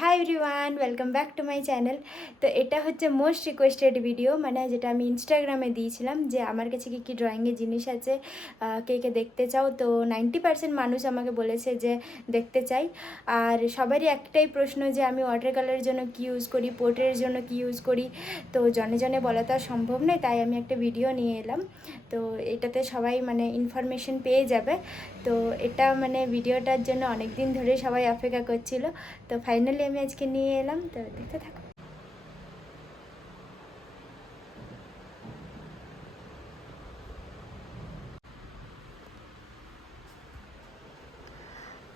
Hi everyone, welcome back to my channel. তো এটা হচ্ছে মোস্ট রিকোয়েস্টেড ভিডিও, মানে যেটা আমি ইনস্টাগ্রামে দিয়েছিলাম যে আমার কাছে কী কী ড্রয়িংয়ের জিনিস আছে, কে কে দেখতে চাও। তো 90% মানুষ আমাকে বলেছে যে দেখতে চাই। আর সবারই একটাই প্রশ্ন যে আমি ওয়াটার কালারের জন্য কী ইউজ করি, পোর্ট্রেটের জন্য কী ইউজ করি। তো জনে জনে বলা তো আর সম্ভব নয়, তাই আমি একটা ভিডিও নিয়ে এলাম। তো এটাতে সবাই মানে ইনফরমেশন পেয়ে যাবে। তো এটা মানে ভিডিওটার জন্য অনেক দিন ধরে সবাই অপেক্ষা করছিল। তো ফাইনালি আমি আজকে নিয়ে এলাম, তো দেখতে থাকো।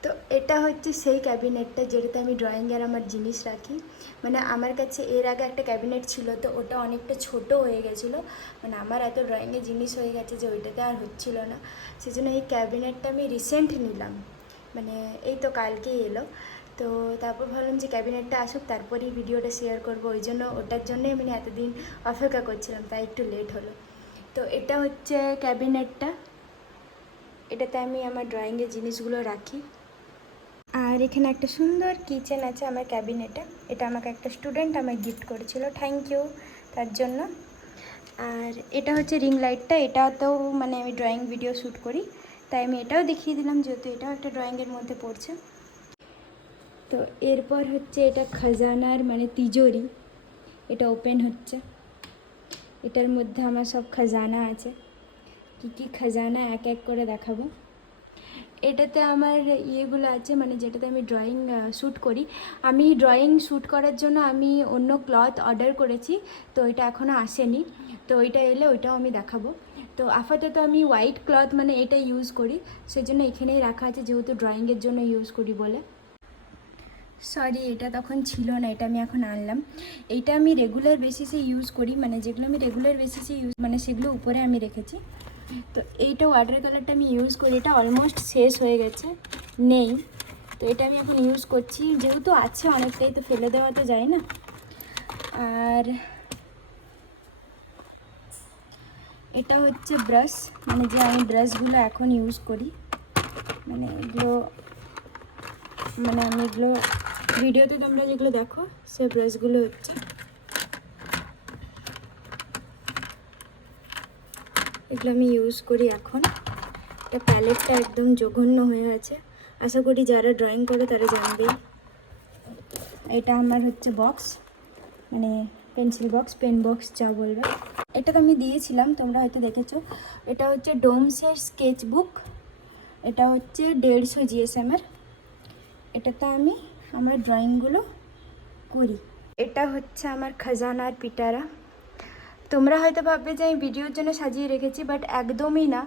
তো এটা হচ্ছে সেই ক্যাবিনেটটা যেটাতে আমি ড্রয়িংয়ের আমার জিনিস রাখি। মানে আমার কাছে এর আগে একটা ক্যাবিনেট ছিল, তো ওটা অনেকটা ছোট হয়ে গেছিলো। মানে আমার এত ড্রয়িংয়ের জিনিস হয়ে গেছে যে ওইটাতে আর হচ্ছিল না। সেই জন্য এই ক্যাবিনেটটা আমি রিসেন্ট নিলাম, মানে এই তো কালকেই এলো। তো তারপর ভাবলাম যে ক্যাবিনেটটা আসুক তারপরেই ভিডিওটা শেয়ার করবো, ওই জন্য ওটার জন্যই আমি এতদিন অপেক্ষা করছিলাম, তাই একটু লেট হলো। তো এটা হচ্ছে ক্যাবিনেটটা, এটাতে আমি আমার ড্রয়িংয়ের জিনিসগুলো রাখি। আর এখানে একটা সুন্দর কিচেন আছে আমার ক্যাবিনেটে, এটা আমাকে একটা স্টুডেন্ট আমায় গিফট করেছিল, থ্যাংক ইউ তার জন্য। আর এটা হচ্ছে রিং লাইটটা, এটাতেও মানে আমি ড্রয়িং ভিডিও শ্যুট করি, তাই আমি এটাও দেখিয়ে দিলাম যেহেতু এটাও একটা ড্রয়িংয়ের মধ্যে পড়ছে। তো এরপর হচ্ছে এটা খাজানার মানে তিজোরি, এটা ওপেন হচ্ছে। এটার মধ্যে আমার সব খাজানা আছে, কি কি খাজানা এক এক করে দেখাবো। এটাতে আমার ইয়েগুলো আছে, মানে যেটাতে আমি ড্রয়িং শ্যুট করি। আমি ড্রয়িং শ্যুট করার জন্য আমি অন্য ক্লথ অর্ডার করেছি, তো এটা এখনও আসেনি। তো ওইটা এলে ওইটাও আমি দেখাবো। তো আপাতত আমি হোয়াইট ক্লথ মানে এটা ইউজ করি, সেজন্য এখানেই রাখা আছে যেহেতু ড্রয়িংয়ের জন্য ইউজ করি বলে। সরি, এটা তখন ছিল না, এটা আমি এখন আনলাম। এইটা আমি রেগুলার বেসিসে ইউজ করি, মানে যেগুলো আমি রেগুলার বেসিসে ইউজ মানে সেগুলো উপরে আমি রেখেছি। তো এইটা ওয়াটার কালারটা আমি ইউজ করি, এটা অলমোস্ট শেষ হয়ে গেছে, নেই। তো এটা আমি এখন ইউজ করছি, যেহেতু আছে অনেকটাই, তো ফেলে দেওয়া তো যায় না। আর এটা হচ্ছে ব্রাশ, মানে যে আমি ব্রাশগুলো এখন ইউজ করি, মানে এগুলো মানে আমি এগুলো ভিডিওতে তোমরা যেগুলো দেখো সে ব্রাশগুলো হচ্ছে এগুলো আমি ইউজ করি এখন। এটা প্যালেটটা একদম জঘন্য হয়ে আছে, আশা করি যারা ড্রয়িং করে তারা জানবেই। এটা আমার হচ্ছে বক্স, মানে পেন্সিল বক্স, পেন বক্স যা বলবে। এটা তো আমি দিয়েছিলাম, তোমরা হয়তো দেখেছো। এটা হচ্ছে ডোমসের স্কেচ বুক, এটা হচ্ছে 150 GSM-এর। এটাতে আমি আমার ড্রয়িংগুলো করি। এটা হচ্ছে আমার খাজানার পিটারা। তোমরা হয়তো ভাববে যে আমি ভিডিওর জন্য সাজিয়ে রেখেছি, বাট একদমই না।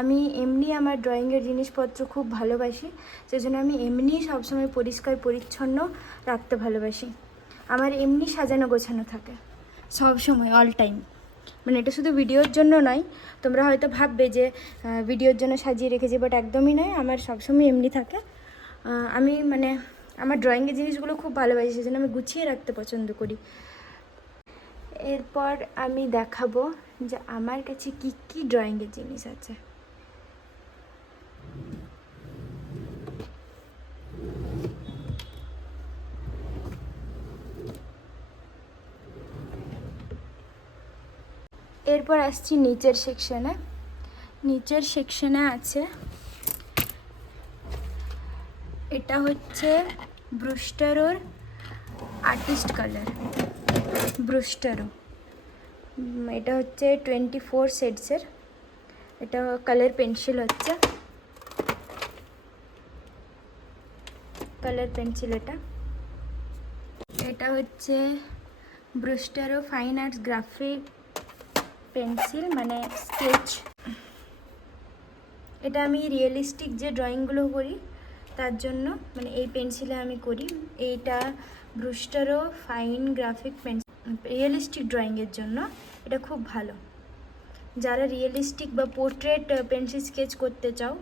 আমি এমনি আমার ড্রয়িংয়ের জিনিসপত্র খুব ভালোবাসি, সেজন্য আমি এমনি সবসময় পরিষ্কার পরিচ্ছন্ন রাখতে ভালোবাসি। আমার এমনি সাজানো গোছানো থাকে সব সময়, অল টাইম। মানে এটা শুধু ভিডিওর জন্য নয়, তোমরা হয়তো ভাববে যে ভিডিওর জন্য সাজিয়ে রেখেছি, বাট একদমই নয়, আমার সবসময় এমনি থাকে। আমি মানে আমার ড্রয়িংয়ের জিনিসগুলো খুব ভালোবাসি, সেজন্য আমি গুছিয়ে রাখতে পছন্দ করি। এরপর আমি দেখাবো যে আমার কাছে কি কি ড্রয়িংয়ের জিনিস আছে। এরপর আসছি নিচের সেকশনে। নিচের সেকশনে আছে, এটা হচ্ছে ব্রুস্টারোর আর্টিস্ট কালার, ব্রুস্টারো। এটা হচ্ছে 24 শেডসের, এটা কালার পেন্সিল হচ্ছে, কালার পেন্সিল। এটা হচ্ছে ব্রুস্টারো ফাইন আর্টস গ্রাফিক পেন্সিল, মানে স্কেচ। এটা আমি রিয়েলিস্টিক যে ড্রয়িংগুলো করি তার জন্য, মানে এই পেন্সিলে আমি করি। এইটা ব্রুস্টারো ফাইন গ্রাফিক পেন্সিল, রিয়েলিস্টিক ড্রয়িংয়ের জন্য এটা খুব ভালো। যারা রিয়েলিস্টিক বা পোর্ট্রেট পেন্সিল স্কেচ করতে চাও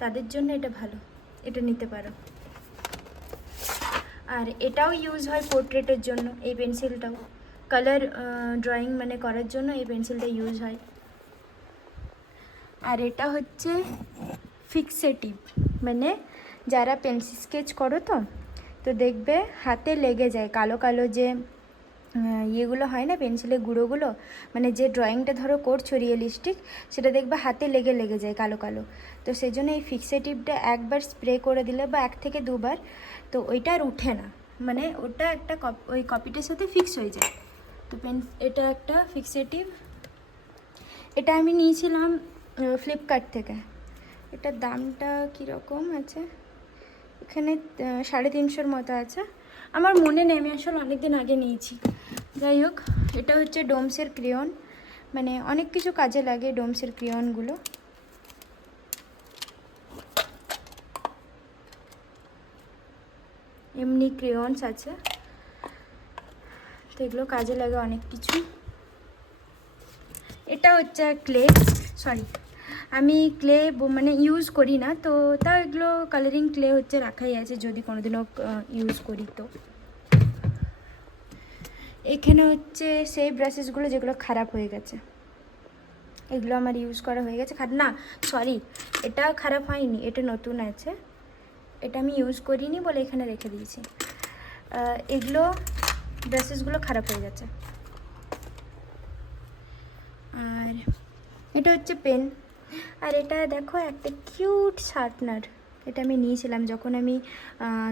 তাদের জন্য এটা ভালো, এটা নিতে পারো। আর এটাও ইউজ হয় পোর্ট্রেটের জন্য, এই পেন্সিলটাও কালার ড্রয়িং মানে করার জন্য এই পেন্সিলটা ইউজ হয়। আর এটা হচ্ছে ফিক্সেটিভ, মানে যারা পেন্সিল স্কেচ করো তো তো দেখবে হাতে লেগে যায়, কালো কালো যে ইয়েগুলো হয় না পেন্সিলের গুঁড়োগুলো, মানে যে ড্রয়িংটা ধরো করছো রিয়েলিস্টিক, সেটা দেখবে হাতে লেগে লেগে যায় কালো কালো। তো সেই জন্য এই ফিক্সেটিভটা একবার স্প্রে করে দিলে বা 1 থেকে 2 বার, তো ওইটা আর উঠে না, মানে ওটা একটা ওই কপিটার সাথে ফিক্স হয়ে যায়। তো এটা একটা ফিক্সেটিভ, এটা আমি নিয়েছিলাম ফ্লিপকার্ট থেকে। এটার দামটা কীরকম আছে, এখানে 350 মতো আছে, আমার মনে নেই, আমি আসলে অনেক দিন আগে নিয়েছি। যাই হোক, এটা হচ্ছে ডোমসের ক্রেয়ন, মানে অনেক কিছু কাজে লাগে ডোমসের ক্রেয়নগুলো। এমনি ক্রেয়নস আছে, তো এগুলো কাজে লাগে অনেক কিছু। এটা হচ্ছে ক্লে, সরি আমি ক্লে মানে ইউজ করি না, তো তাও এগুলো কালারিং ক্লে হচ্ছে রাখাই আছে, যদি কোনোদিনও ইউজ করি। তো এখানে হচ্ছে সেই ব্রাশেসগুলো যেগুলো খারাপ হয়ে গেছে, এগুলো আমার ইউজ করা হয়ে গেছে। না সরি, এটা খারাপ হয়নি, এটা নতুন আছে, এটা আমি ইউজ করিনি বলে এখানে রেখে দিয়েছি। এগুলো ব্রাশেসগুলো খারাপ হয়ে গেছে। আর এটা হচ্ছে পেন, আর এটা দেখো একটা কিউট শার্পনার, এটা আমি নিয়েছিলাম যখন আমি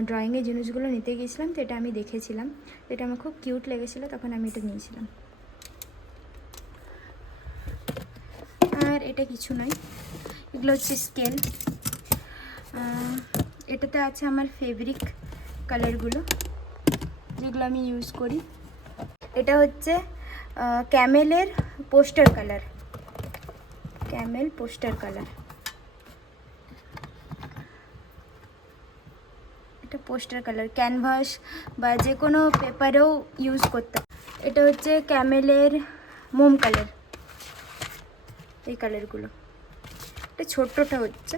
ড্রয়িংয়ের জিনিসগুলো নিতে গিয়েছিলাম, তো এটা আমি দেখেছিলাম, এটা আমার খুব কিউট লেগেছিলো, তখন আমি এটা নিয়েছিলাম। আর এটা কিছু নয়, এগুলো হচ্ছে স্কেল, এটাতে আছে আমার ফেব্রিক কালারগুলো যেগুলো আমি ইউজ করি। এটা হচ্ছে ক্যামেলের poster colour, Camel poster colour, এটা পোস্টার কালার ক্যানভাস বা যে কোনো পেপারেও ইউজ করতে। এটা হচ্ছে ক্যামেলের মোম কালার, এই কালারগুলো, এটা ছোট্টটা হচ্ছে।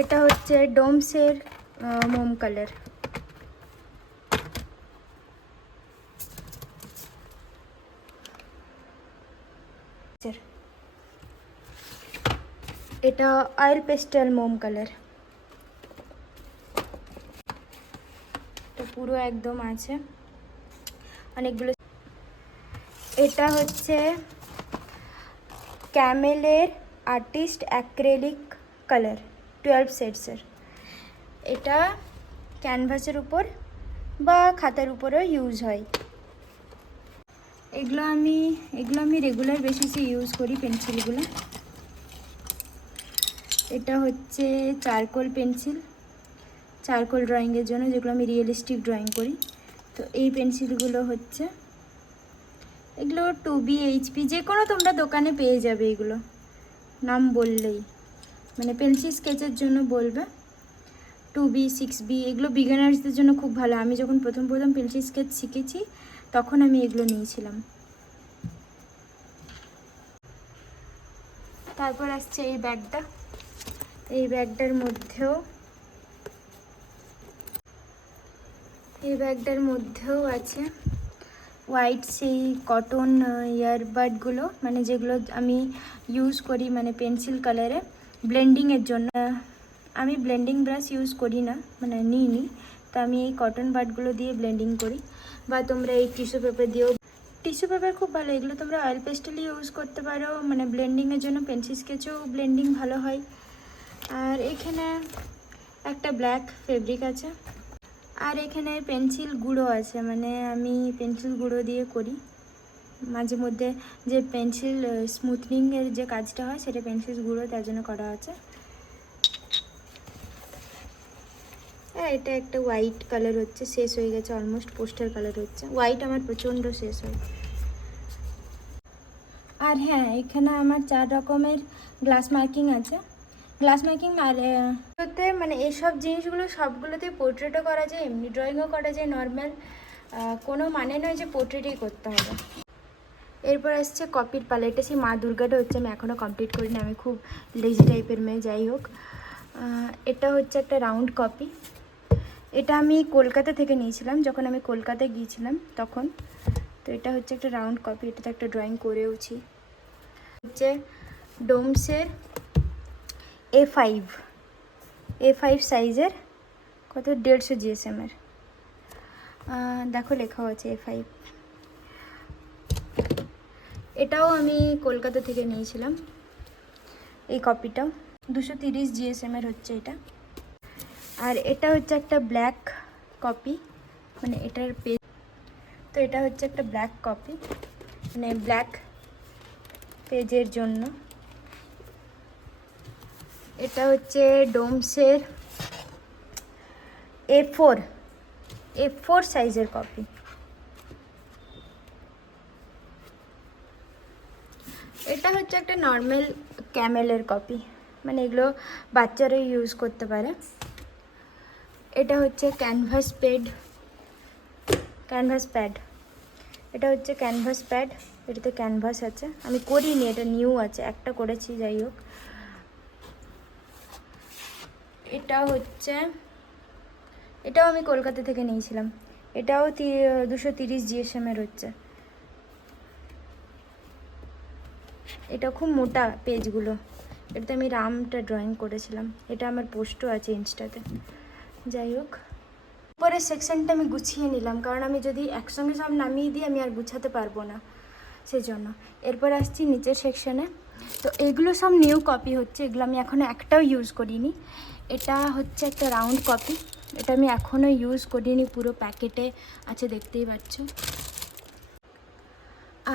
এটা হচ্ছে ডোমসের মোম কালার, এটা অয়েল পেস্টেল মোম কালার, এটা পুরো একদম আছে অনেকগুলো। এটা হচ্ছে ক্যামেলের আর্টিস্ট অ্যাক্রেলিক কালার 12 শেডসের, এটা ক্যানভাসের উপর বা খাতার উপরেও ইউজ হয়। এগুলো আমি রেগুলার বেসিসে ইউজ করি পেন্সিলগুলো। এটা হচ্ছে চারকোল পেন্সিল, চারকোল ড্রয়িংয়ের জন্য, যেগুলো আমি রিয়েলিস্টিক ড্রয়িং করি। তো এই পেন্সিলগুলো হচ্ছে, এগুলো 2B HP যে কোনো তোমরা দোকানে পেয়ে যাবে, এগুলো নাম বললেই, মানে পেন্সিল স্কেচের জন্য বলবে 2B 6B, এগুলো বিগিনার্সদের জন্য খুব ভালো। আমি যখন প্রথম পেন্সিল স্কেচ শিখেছি তখন আমি এগুলো নিয়েছিলাম। তারপর আসছে এই ব্যাগটা, এই ব্যাগটার মধ্যেও আছে হোয়াইট সেই কটন ইয়ারবাডগুলো, মানে যেগুলো আমি ইউজ করি মানে পেন্সিল কালারে ব্লেন্ডিংয়ের জন্য। আমি ব্লেন্ডিং ব্রাশ ইউজ করি না, মানে নিইনি, তো আমি এই কটন বাডগুলো দিয়ে ব্লেন্ডিং করি। বা তোমরা এই টিস্যু পেপার দিয়েও, টিস্যু পেপার খুব ভালো, এগুলো তোমরা অয়েল পেস্টেলই ইউজ করতে পারো, মানে ব্লেন্ডিংয়ের জন্য পেন্সিল স্কেচেও ব্লেন্ডিং ভালো হয়। আর এখানে একটা ব্ল্যাক ফেব্রিক আছে, আর এখানে পেন্সিল গুঁড়ো আছে, মানে আমি পেন্সিল গুঁড়ো দিয়ে করি মাঝে মধ্যে, যে পেন্সিল স্মুথনিংয়ের যে কাজটা হয় সেটা পেন্সিল গুঁড়ো তার জন্য করা আছে। হ্যাঁ, এটা একটা হোয়াইট কালার হচ্ছে, শেষ হয়ে গেছে অলমোস্ট, পোস্টার কালার হচ্ছে, হোয়াইট আমার প্রচণ্ড শেষ হয়। আর হ্যাঁ, এখানে আমার 4 রকমের গ্লাস মার্কিং আছে, গ্লাস মার্কিং। আর মানে এইসব জিনিসগুলো সবগুলোতে পোর্ট্রেটও করা যায়, এমনি ড্রয়িংও করা যায় নর্মাল, কোনো মানে নয় যে পোর্ট্রেটই করতে হবে। এরপর আসছে কপির পালা, এটা সেই মা দুর্গাটা হচ্ছে, আমি এখনও কমপ্লিট করিনি, আমি খুব লেজি টাইপের মেয়ে। যাই হোক, এটা হচ্ছে একটা রাউন্ড কপি, এটা আমি কলকাতা থেকে নিয়েছিলাম যখন আমি কলকাতায় গিয়েছিলাম তখন। তো এটা হচ্ছে একটা রাউন্ড কপি, এটাতে একটা ড্রয়িং করেওছি। হচ্ছে ডোমসের A5, A5 সাইজের, কত 150 GSM-এর, দেখো লেখা আছে A5। এটাও আমি কলকাতা থেকে নিয়েছিলাম, এই কপিটাও 230 GSM-এর হচ্ছে এটা। আর এটা হচ্ছে একটা ব্ল্যাক কপি, মানে এটার পেজ, তো এটা হচ্ছে একটা ব্ল্যাক কপি, মানে ব্ল্যাক পেজের জন্য। এটা হচ্ছে ডোমসের A4 সাইজের কপি। এটা হচ্ছে একটা নর্মাল ক্যামেলের কপি, মানে এগুলো বাচ্চারা ইউজ করতে পারে। এটা হচ্ছে ক্যানভাস প্যাড, এটা হচ্ছে ক্যানভাস প্যাড, এটাতে ক্যানভাস আছে, আমি করিনি, এটা নিউ আছে, একটা করেছি, যাই হোক। এটাও আমি কলকাতা থেকে নিয়েছিলাম, এটাও 230 GSM-এর হচ্ছে। এটা খুব মোটা পেজগুলো, এটাতে আমি রামটা ড্রয়িং করেছিলাম, এটা আমার পোস্টও আছে ইনস্টাতে। যাই হোক, পরের সেকশনটা আমি গুছিয়ে নিলাম, কারণ আমি যদি একসঙ্গে সব নামিয়ে দিই আমি আর গুছাতে পারবো না, সেই জন্য। এরপর আসছি নিচের সেকশনে। তো এগুলো সব নিউ কপি হচ্ছে, এগুলো আমি এখনও একটাও ইউজ করিনি। এটা হচ্ছে একটা রাউন্ড কপি, এটা আমি এখনও ইউজ করিনি, পুরো প্যাকেটে আছে, দেখতেই পাচ্ছ।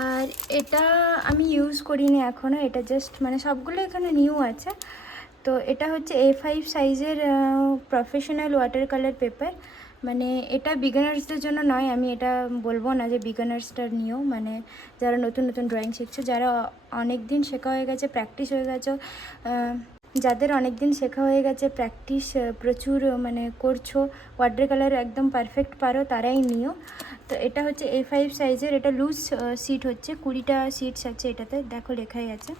আর এটা আমি ইউজ করিনি এখনও, এটা জাস্ট মানে সবগুলো এখানে নিউ আছে। তো এটা হচ্ছে A5 সাইজের প্রফেশনাল ওয়াটার কালার পেপার, মানে এটা বিগিনার্সদের জন্য নয়, আমি এটা বলবো না যে বিগিনার্সটা নিও, মানে যারা নতুন নতুন ড্রয়িং শিখছো, যারা অনেক দিন শেখা হয়ে গেছে, প্র্যাকটিস হয়ে গেছে, যাদের অনেক দিন শেখা হয়ে গেছে, প্র্যাকটিস প্রচুর মানে করছো, ওয়াটার কালার একদম পারফেক্ট পারো, তারাই নিও। তো এটা হচ্ছে A5 সাইজের, এটা লুজ সিট হচ্ছে, 20টা সিটস আছে এটাতে, দেখো লেখাই আছে।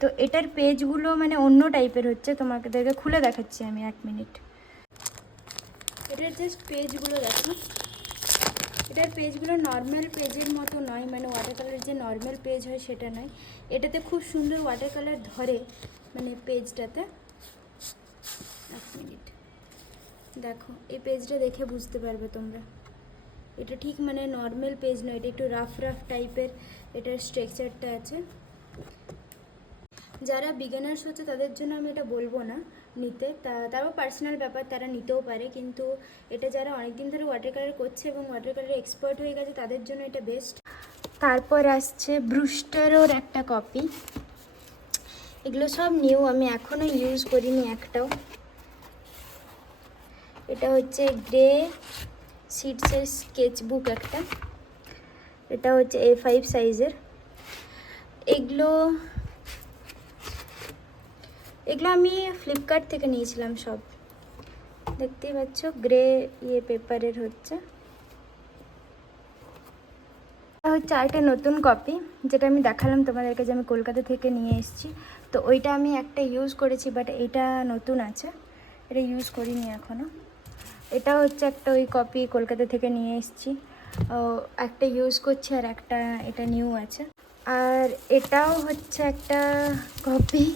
তো এটার পেজগুলো মানে অন্য টাইপের হচ্ছে, তোমাদেরকে খুলে দেখাচ্ছি আমি, 1 মিনিট। এটার জাস্ট পেজগুলো দেখো, এটার পেজগুলো নর্মাল পেজের মতো নয়, মানে ওয়াটার কালারের যে নর্মাল পেজ হয় সেটা নয়, এটাতে খুব সুন্দর ওয়াটার কালার ধরে, মানে পেজটাতে। 1 মিনিট, দেখো এই পেজটা দেখে বুঝতে পারবে তোমরা, এটা ঠিক মানে নর্মাল পেজ নয়, এটা একটু রাফ টাইপের এটার স্ট্রাকচারটা আছে। যারা বিগিনার্স হচ্ছে তাদের জন্য আমি এটা বলবো না নিতে, তারও পার্সোনাল ব্যাপার, তারা নিতেও পারে, কিন্তু এটা যারা অনেক দিন ধরে ওয়াটার কালার করছে এবং ওয়াটার কালারে এক্সপার্ট হয়ে গেছে তাদের জন্য এটা বেস্ট। তারপর আসছে ব্রুস্টারের একটা কপি, এগুলো সব নিউ, আমি এখনও ইউজ করিনি একটাও। এটা হচ্ছে গ্রে সিডসের স্কেচ বুক একটা, এটা হচ্ছে A5 সাইজের। এগুলো আমি ফ্লিপকার্ট থেকে নিয়েছিলাম সব, দেখতেই পাচ্ছ, গ্রে পেপারের হচ্ছে। এটা হচ্ছে আরেকটা নতুন কপি, যেটা আমি দেখালাম তোমাদেরকে যে আমি কলকাতা থেকে নিয়ে এসেছি, তো ওইটা আমি একটা ইউজ করেছি, বাট এইটা নতুন আছে, এটা ইউজ করিনি এখনও। এটা হচ্ছে একটা ওই কপি, কলকাতা থেকে নিয়ে এসেছি, একটা ইউজ করছি আর একটা এটা নিউ আছে। আর এটাও হচ্ছে একটা কপি,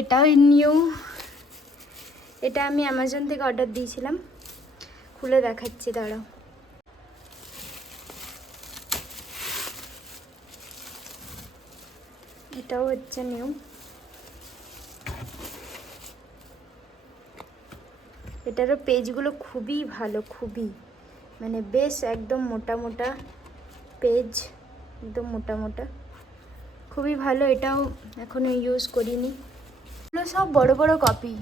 এটাও নিউ, এটা আমি অ্যামাজন থেকে অর্ডার দিয়েছিলাম, খুলে দেখাচ্ছি, দাঁড়াও। এটাও হচ্ছে নিউ, এটারও পেজগুলো খুবই ভালো, খুবই মানে বেশ একদম মোটা মোটা পেজ, একদম মোটা মোটা, খুবই ভালো। এটাও এখনও ইউজ করিনি, এগুলো সব বড় বড় কপি,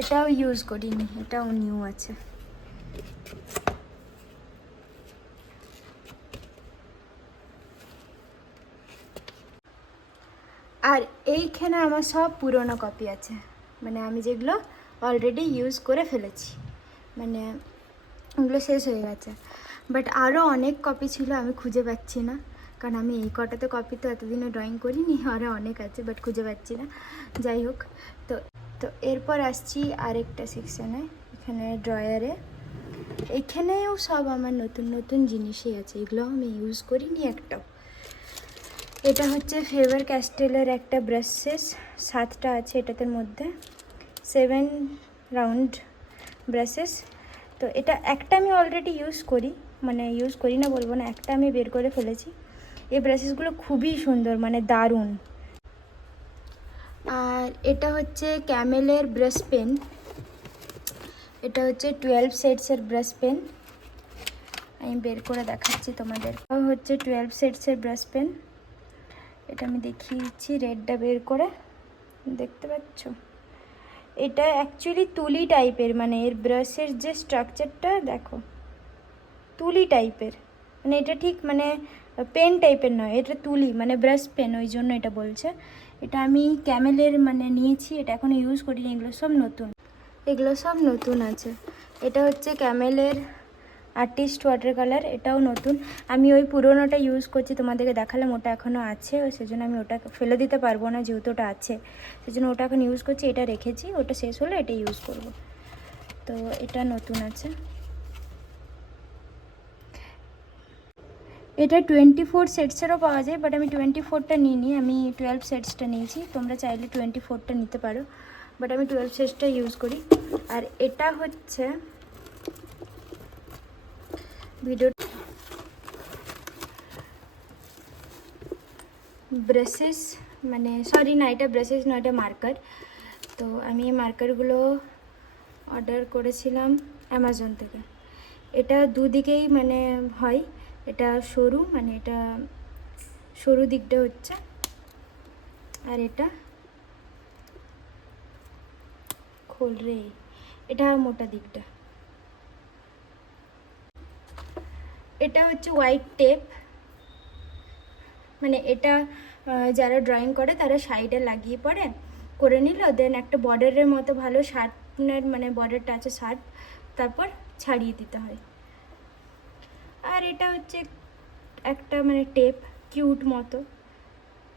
এটাও ইউজ করিনি, এটাও নিউ আছে। আর এইখানে আমার সব পুরোনো কপি আছে, মানে আমি যেগুলো অলরেডি ইউজ করে ফেলেছি, মানে ওগুলো শেষ হয়ে গেছে। বাট আরও অনেক কপি ছিল, আমি খুঁজে পাচ্ছি না, কারণ আমি এই কটাতে কপি তো এতদিনে ড্রয়িং করিনি, আরও অনেক আছে, বাট খুঁজে পাচ্ছি না। যাই হোক, তো তো এরপর আসছি আরেকটা সেকশানে, এখানে ড্রয়ারে, এখানেও সব আমার নতুন নতুন জিনিসই আছে, এগুলো আমি ইউজ করিনি একটাও। এটা হচ্ছে ফেভার ক্যাস্টেলের একটা ব্রাশ শেষ, 7টা আছে এটাতে মধ্যে, 7 রাউন্ড ব্রাশেস। তো এটা একটা আমি অলরেডি ইউজ করি, মানে ইউজ করি না বলবো না, একটা আমি বের করে ফেলেছি। এই ব্রাশেসগুলো খুবই সুন্দর, মানে দারুণ। আর এটা হচ্ছে ক্যামেলের ব্রাশ পেন। এটা হচ্ছে 12 শেডসের ব্রাশ পেন। আমি বের করে দেখাচ্ছি তোমাদের। হচ্ছে 12 শেডসের ব্রাশ পেন। এটা আমি দেখিয়ে দিচ্ছি রেডটা বের করে, দেখতে পাচ্ছ? এটা অ্যাকচুয়ালি তুলি টাইপের, মানে এর ব্রাশের যে স্ট্রাকচারটা দেখো তুলি টাইপের, মানে এটা ঠিক মানে পেন টাইপের নয়, এটা তুলি মানে ব্রাশ পেন, ওই জন্য এটা বলছে। এটা আমি ক্যামেলের মানে নিয়েছি, এটা এখনো ইউজ করিনি, এগুলো সব নতুন, এগুলো সব নতুন আছে। এটা হচ্ছে ক্যামেলের আর্টিস্ট ওয়াটার কালার, এটাও নতুন। আমি ওই পুরোনোটা ইউজ করছি, তোমাদেরকে দেখালাম, ওটা এখনও আছে, সেজন্য আমি ওটা ফেলে দিতে পারবো না, যেহেতু ওটা আছে সেজন্য ওটা এখন ইউজ করছি। এটা রেখেছি, ওটা শেষ হলে এটা ইউজ করব। তো এটা নতুন আছে। এটা 24 সেটসেরও পাওয়া যায়, বাট আমি 24টা নিইনি, আমি 12 সেটসটা নিয়েছি। তোমরা চাইলে 24টা নিতে পারো, বাট আমি 12 সেটসটা ইউজ করি। আর এটা হচ্ছে ভিডিও ব্রাশেস, মানে সরি না, এটা ব্রাশেস না, এটা মার্কার। তো আমি এই মার্কারগুলো অর্ডার করেছিলাম অ্যামাজন থেকে। এটা দুদিকেই মানে হয়, এটা সরু, মানে এটা সরু দিকটা হচ্ছে, আর এটা খোল রে, এটা মোটা দিকটা। এটা হচ্ছে হোয়াইট টেপ, মানে এটা যারা ড্রয়িং করে তারা সাইডে লাগিয়ে পরে করে নিল, দেন একটা বর্ডারের মতো ভালো শার্পনার, মানে বর্ডারটা আছে শার্প, তারপর ছাড়িয়ে দিতে হয়। আর এটা হচ্ছে একটা মানে টেপ, কিউট মতো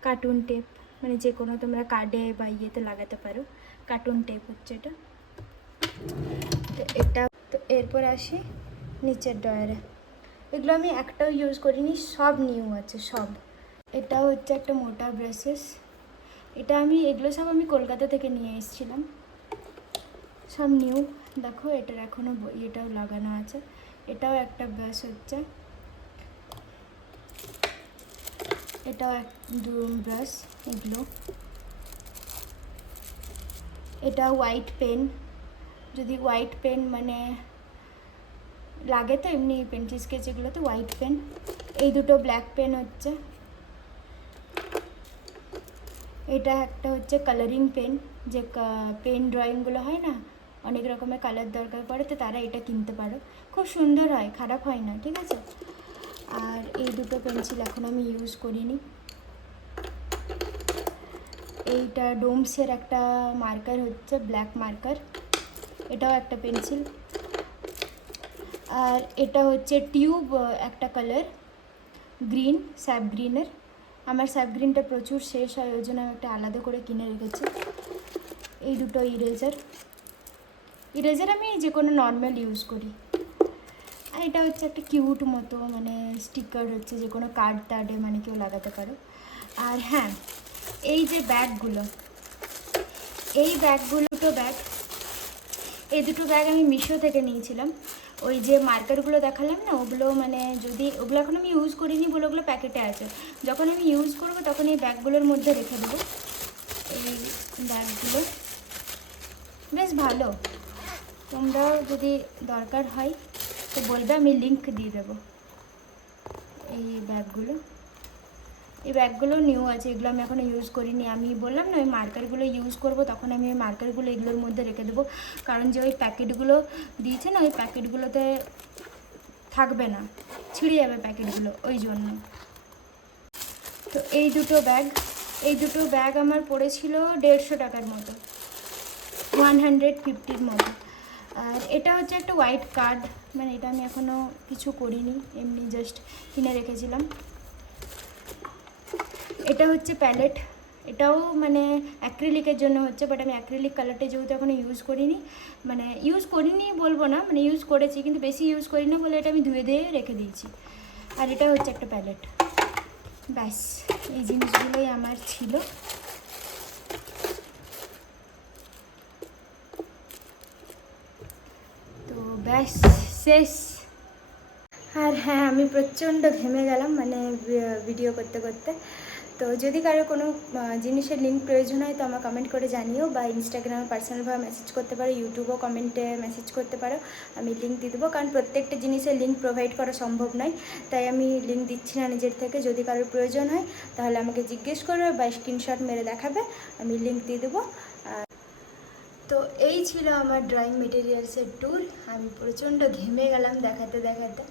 কার্টুন টেপ, মানে যে কোনো তোমরা কার্ডে বা ইয়েতে লাগাতে পারো, কার্টুন টেপ হচ্ছে এটা। তো এটা, তো এরপর আসি নিচের ড্রয়ারে। এগুলো আমি একটাও ইউজ করিনি, সব নিউ আছে সব। এটা হচ্ছে একটা মোটা ব্রাশেস, এটা আমি এগুলো সব আমি কলকাতা থেকে নিয়ে এসেছিলাম, সব নিউ। দেখো এটার এখনও এটাও লাগানো আছে। এটাও একটা ব্রাশ হচ্ছে, এটাও এক ব্রাশ এগুলো। এটা হোয়াইট পেন, যদি হোয়াইট পেন মানে লাগে তো এমনি পেন্সিল স্কেচ এগুলোতে হোয়াইট পেন। এই দুটো ব্ল্যাক পেন হচ্ছে। এটা একটা হচ্ছে কালারিং পেন, যে পেন ড্রয়িংগুলো হয় না, অনেক রকমের কালার দরকার পড়ে, তো তারা এটা কিনতে পারো, খুব সুন্দর হয়, খারাপ হয় না, ঠিক আছে। আর এই দুটো পেন্সিল এখন আমি ইউজ করিনি। এইটা ডোমসের একটা মার্কার হচ্ছে, ব্ল্যাক মার্কার, এটাও একটা পেন্সিল। আর এটা হচ্ছে টিউব একটা কালার, গ্রিন, স্যাপ গ্রিনের। আমার স্যাপ গ্রিনটা প্রচুর শেষ হয়, ওই জন্য আমি একটা আলাদা করে কিনে রেখেছি। এই দুটো ইরেজার, ইরেজার আমি যে কোনো নর্মাল ইউজ করি। আর এটা হচ্ছে একটা কিউট মতো মানে স্টিকার হচ্ছে, যে কোনো কার্ড টার্ডে মানে কেউ লাগাতে পারো। আর হ্যাঁ, এই যে ব্যাগগুলো, এই ব্যাগগুলো দুটো ব্যাগ, এই দুটো ব্যাগ আমি মিশো থেকে নিয়েছিলাম। ওই যে মার্কারগুলো দেখালাম না, ওগুলো মানে যদি ওগুলো এখন আমি ইউজ করিনি বলে ওগুলো প্যাকেটে আছে, যখন আমি ইউজ করবো তখন এই ব্যাগগুলোর মধ্যে রেখে দেবো। এই ব্যাগগুলো বেশ ভালো, তোমরাও যদি দরকার হয় তো বলবে, আমি লিংক দিয়ে দেবো। এই ব্যাগগুলো, এই ব্যাগগুলো নিউ আছে, এগুলো আমি এখনও ইউজ করিনি। আমি বললাম না ওই মার্কারগুলো ইউজ করব, তখন আমি ওই মার্কারগুলো এগুলোর মধ্যে রেখে দেবো, কারণ যে ওই প্যাকেটগুলো দিয়েছে না, ওই প্যাকেটগুলোতে থাকবে না, ছিঁড়ে যাবে প্যাকেটগুলো, ওই জন্য। তো এই দুটো ব্যাগ, এই দুটো ব্যাগ আমার পড়েছিল 150 টাকার মতো, 150-র মতো। আর এটা হচ্ছে একটা হোয়াইট কার্ড, মানে এটা আমি এখনও কিছু করিনি, এমনি জাস্ট কিনে রেখেছিলাম। এটা হচ্ছে প্যালেট, এটাও মানে অ্যাক্রিলিকের জন্য হচ্ছে, বাট আমি অ্যাক্রিলিক কালারটা যেহেতু এখনও ইউজ করিনি, মানে ইউজ করিনি বলবো না, মানে ইউজ করেছি কিন্তু বেশি ইউজ করি না বলে এটা আমি ধুয়ে দিয়ে রেখে দিয়েছি। আর এটা হচ্ছে একটা প্যালেট। ব্যাস, এই জিনিসগুলোই আমার ছিল। ব্যাস শেষ। আর হ্যাঁ, আমি প্রচণ্ড ঘেমে গেলাম মানে ভিডিও করতে করতে। তো যদি কারো কোনো জিনিসের লিঙ্ক প্রয়োজন হয় তো আমার কমেন্ট করে জানিও, বা ইনস্টাগ্রামে পার্সোনালভাবে মেসেজ করতে পারো, ইউটিউবেও কমেন্টে মেসেজ করতে পারো, আমি লিঙ্ক দিয়ে দেবো। কারণ প্রত্যেকটা জিনিসের লিঙ্ক প্রোভাইড করা সম্ভব নয়, তাই আমি লিঙ্ক দিচ্ছি না নিজের থেকে। যদি কারোর প্রয়োজন হয় তাহলে আমাকে জিজ্ঞেস করবে বা স্ক্রিনশট মেরে দেখাবে, আমি লিঙ্ক দিয়ে দেবো। তো এই ছিল আমার ড্রয়িং মেটেরিয়ালসের ট্যুর। আমি প্রচণ্ড ঘেমে গেলাম দেখাতে দেখাতে।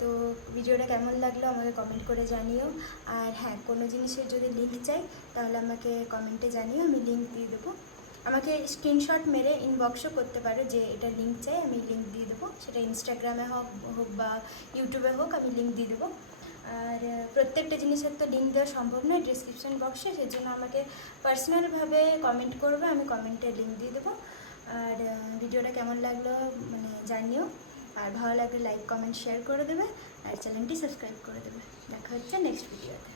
তো ভিডিওটা কেমন লাগলো আমাকে কমেন্ট করে জানিও। আর হ্যাঁ, কোনো জিনিসের যদি লিঙ্ক চাই তাহলে আমাকে কমেন্টে জানিও, আমি লিঙ্ক দিয়ে দেবো। আমাকে স্ক্রিনশট মেরে ইনবক্সও করতে পারো যে এটা লিঙ্ক চাই, আমি লিঙ্ক দিয়ে দেবো। সেটা ইনস্টাগ্রামে হোক হোক বা ইউটিউবে হোক, আমি লিঙ্ক দিয়ে দেবো। আর প্রত্যেকটা জিনিসের তো লিঙ্ক দেওয়া সম্ভব নয় ডিসক্রিপশন বক্সে, সেজন্য আমাকে পার্সোনালভাবে কমেন্ট করবে, আমি কমেন্টে লিঙ্ক দিয়ে দেবো। আর ভিডিওটা কেমন লাগলো মানে জানিও। আর ভালো লাগলে লাইক কমেন্ট শেয়ার করে দেবে, আর চ্যানেলটি সাবস্ক্রাইব করে দেবে। দেখা হচ্ছে নেক্সট ভিডিওতে।